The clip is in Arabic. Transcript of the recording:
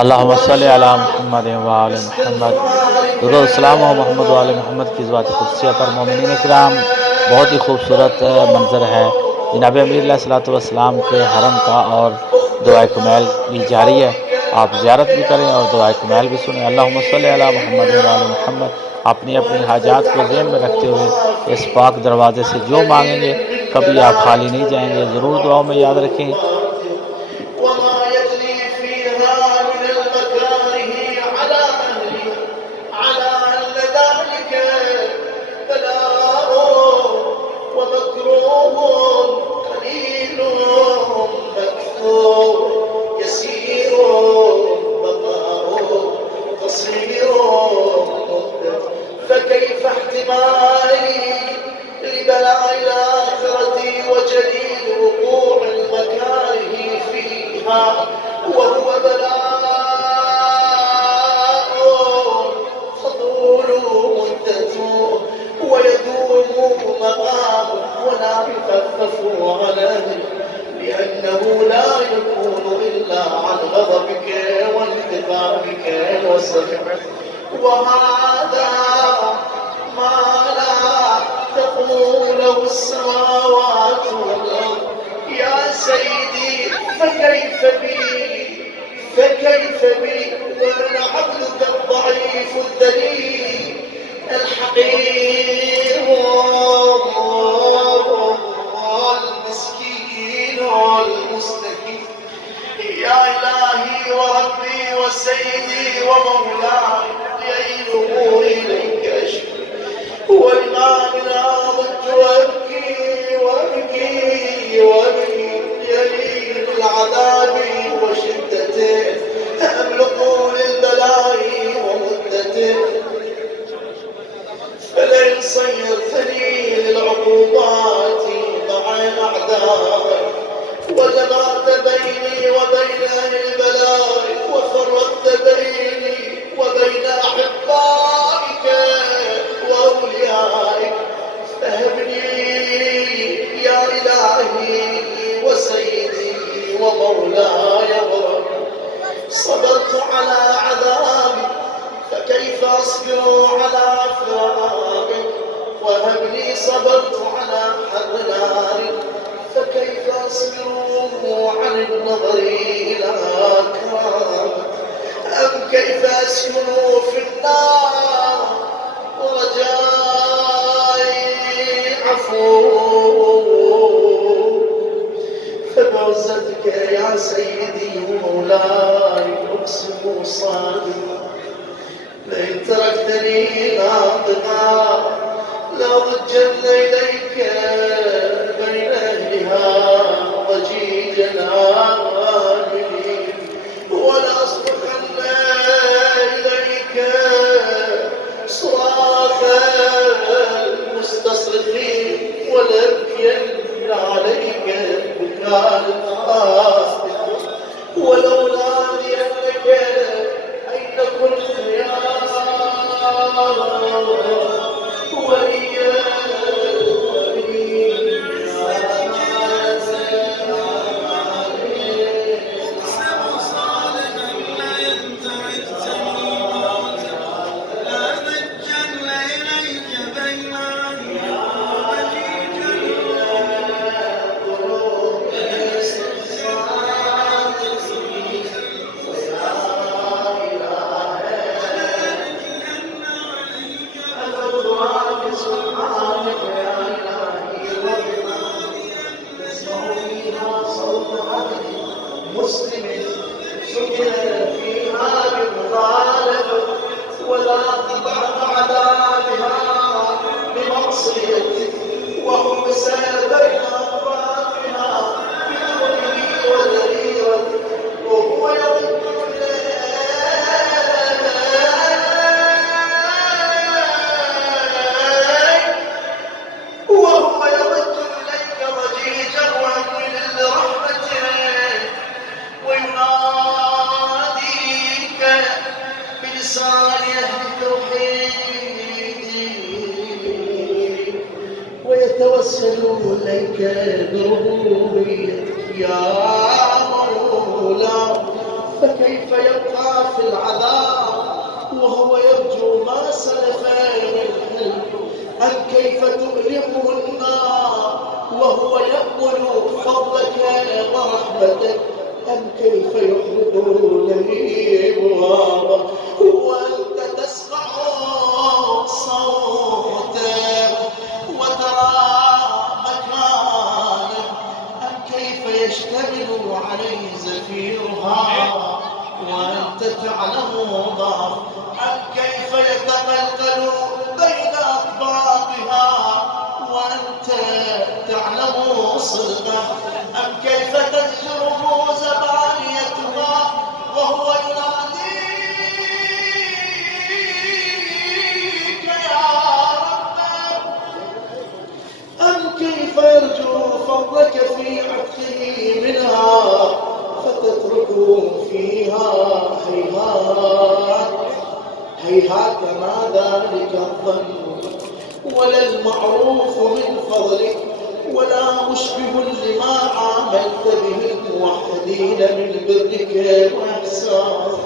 अल्लाहुम्मा सल्लि अला मुहम्मद व आले मुहम्मद। दुरूद सलाम मोहम्मद व आले मोहम्मद की ज़ात क़ुद्सिया पर। मोमिनीन किराम, बहुत ही खूबसूरत मंज़र है जनाब अमीर अलैहिस्सलातु वस्सलाम के हरम का, और दुआए कुमैल भी जारी है। आप ज़ियारत भी करें और दुआए कुमैल भी सुनें। अल्लाहुम्मा सल्लि अला मुहम्मद व आले मुहम्मद। अपनी अपनी हाजात को ज़हन में रखते हुए इस पाक दरवाज़े से जो मांगेंगे कभी आप खाली नहीं जाएंगे। ज़रूर दुआओं में याद रखें। فكيف احتمالي لبلاء الآخرة وجليل وقوع المكاره فيها، وهو بلاء تطول مدته ويدوم مقامه ولا يخفف عنه، لأنه لا يكون إلا عن غضبك وانتقامك وسخطك. وهذا ما لا تقوله السماوات والأرض. يا سيدي فكيف بي، فكيف بي وأنا عبدك الضعيف الذليل الحقير المسكين المستكين. يا إلهي وربي وسيدي ومولاي، لأي أمور إليك أشكو، ولما من أعظمت وأبكي وأبكي وأبكي ليلين العذاب وشدته أملك للبلاء ومدته. فلئن صيرتني للعقوبات مع أعدائي وجمعت بيني وبين أهل البلاء وفرقت بيني وبين أحبائك وأوليائك، فهبني يا إلهي وسيدي ومولاي وربي. صبرت على عذابي فكيف أصبر على فراقك، وهبني صبرت على حر نارك فكيف أصبر عن النظر إلى كرامك. أم كيف أسكن في النار ورجائي عفو. فبعزتك يا سيدي ومولاي أقسم صادقا، لئن تركتني ناطقا لأضجن إليك بين أهلها ضجيجا عاملين، ولأصرخن إليك صراخ المستصرخين، ولأبكين عليك بكاء القاسي. ولولا لأنك أين كنت يا وليا ويتوسلون إليك بربوبيتك يا مولا. فكيف يبقى في العذاب وهو يرجو ما سلف من حلم، أم كيف تؤلمه النار وهو يأمل فضلك ورحمتك، أم كيف يحرق لهيبها وأنت تسمع صوته وترى مكانه، أم كيف يشتمل عليه زفيرها وأنت تعلم ضعف، أم كيف يتقلقل بين أطباقها وأنت تعلم صدقه، أم كيف تزجره زبانيتها وهو يناديك يا رب، أم كيف يرجو فضلك في عتقه منها فتتركه فيها هيهات هيهات ما ذلك الظن ولا المعروف من فضلك ولا مشبه لما عاملت به الموحدين من برك وإحسانك.